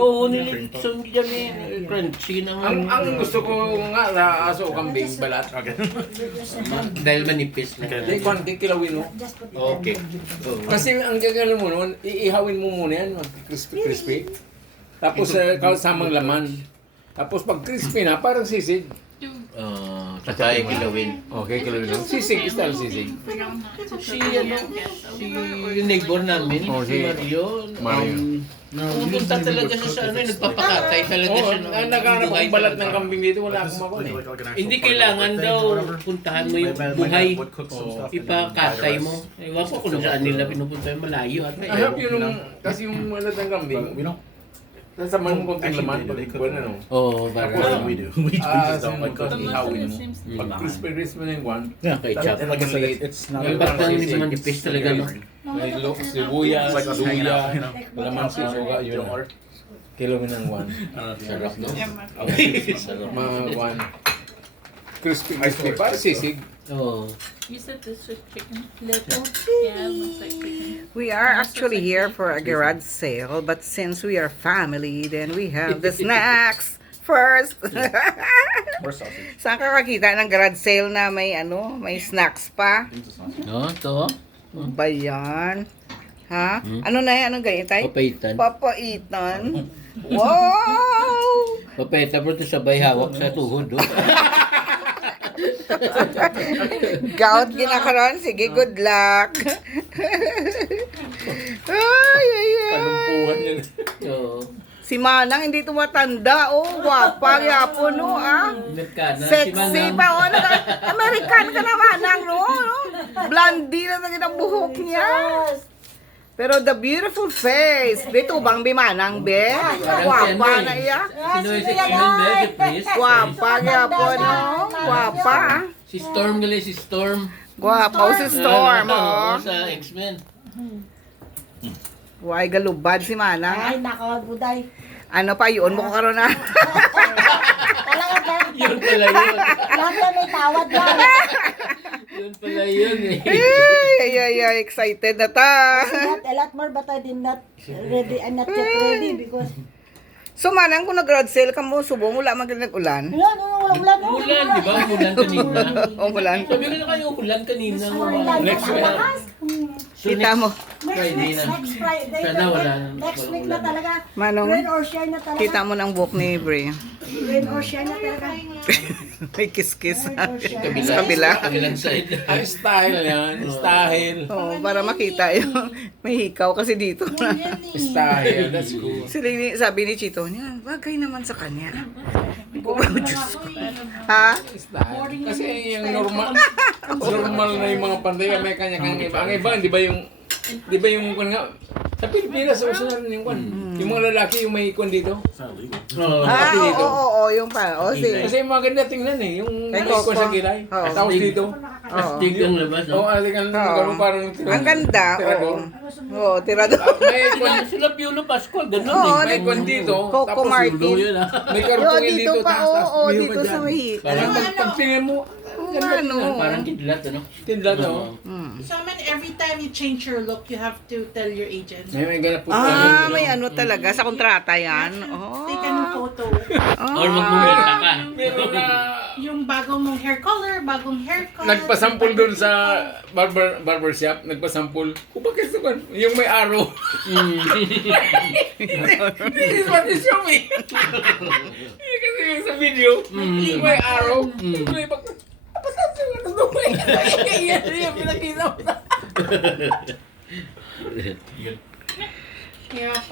Oo, nilitson dyan eh. Crunchy naman. Ang gusto ko nga sa aso o kambing balat. Dahil manipis na. Hindi, konti kilawin mo. Okay. Kasi ang gagawin mo nun, iihawin mo muna yan, crispy. Tapos kasamang laman. Tapos pag crispy na, parang sisig. Saka yung kilawin. Okay, kilawin lang. Sisig, style sisig. Si yung neighbor namin, Oh, si si Mario. Pupunta talaga siya sa nagpapakatay talaga siya. Naghanap akong balat ng kambing dito, wala akong makuha eh. Hindi kailangan daw puntahan mo yung buhay. Ipakatay mo. Ewan ko kung saan nila pinupunta yung malayo. At I hope kasi yung balat ng kambing, nasaman mo konting laman, pag ano. Oo, parang We do. We just don't like Tapos cooking. ihawin mo. Pag crispy na yung one, kay Chap. And like I said, it's not. Yung ba't lang hindi manipis talaga, no? may sibuyas, It's like us hanging luya, out, you know. kalamansi, suga, yun. Kilawin ng one. Sarap, no? Mga one. Crispy. Para sisig. Oo. You said this was chicken. Little? Yeah, it looks like chicken. We are actually here for a garage sale, but since we are family, then we have the snacks first. Or sausage. Saan ka kakita ng garage sale na may may snacks pa? No, to? Ba yan? Ha? Ano na yan? Anong ganyan tayo? Papaitan. Papaitan. Wow! Papaitan, pero ito sabay hawak sa tuhod, oh. Gout ginakaroon. Sige, good luck. Ay, ay, ay. Panumpuhan yan. Oo. Si Manang hindi tumatanda, oh. Wapa, yapon, no, ah. Nagkana. Sexy pa, oh. American ka na, Manang, no? Blondie na naging ang buhok niya. Pero the beautiful face. Dito bang Manang, be? Wapa na iya. Sino yung X-Men, be? Si Pris? Wapa, yapon, no? Wapa. Si Storm gali, si Storm. Gwapa, si Storm, oh. Sa X-Men. Why galubad si Manang? Ay, nako, buday. Ano pa, yun mo ko karoon na. Talaga ba? Yun pala yun. Lahat yan may tawad yan. Yun pala yun eh. Ay, excited na ta. A lot more but I did not ready. I'm not yet ready because... So, Manang, kung nag-garage sale ka mo, subong, wala magandang ulan. Wala, wala. Ulan, di ba? Ulan kanina. Umulan. Sabi ko na kayo, ulan kanina. Next week. Kita mo. Friday na. Next Friday. Sana wala. Next week na talaga. Manong, Rain or shine na talaga. kita mo ng buhok ni Bri. Rain or shine na talaga. May kiss-kiss. Rain or shine. Kabila. Sa kabila. Kabilang side. Ang style yan. Style. Oo, para makita yung may hikaw kasi dito. Style. That's cool. Sabi ni Chito, yan, bagay naman sa kanya. Diyos ko. Ha? Style. Kasi yung normal na yung mga panday, may kanya-kanya iba. Ang iba, di ba yung kung nga, sa Pilipinas, uso na rin yung kwan. Yung mga lalaki, yung may kwan dito. Oo. Ah, dito. oo, yung pa. O, sige. Kasi yung maganda tingnan eh, yung may Coco. kwan sa kilay. Oo. Tapos dito. Astig ang labas. Oo, ganun parang Ang ganda, tirador. oo. Tirador. May kwan, Sila Piolo Pascual, ganun Oo, eh. may kwan dito, Coco tapos Martin. Yun ah. may Yo, kartong yan dito dito, pa, taas. oo, dito sa may hika. Parang Pag tingin mo, Ano? Parang kidlat, ano? tinda no? So, I mean, every time you change your look, you have to tell your agent. May ganap po. Ah, may ano talaga, sa kontrata yan. Oh. Take a new photo. Or magmumenta ka. Meron na Yung bagong mong hair color, bagong haircut. nagpasampol doon sa barber shop, nagpasampol. Kung bakit ito kan? Yung may arrow. This is what you show me. Kasi yung sa video, yung may arrow. Yung may bak... Ba't yung ano doon? Yan yung pinakita mo. Yeah.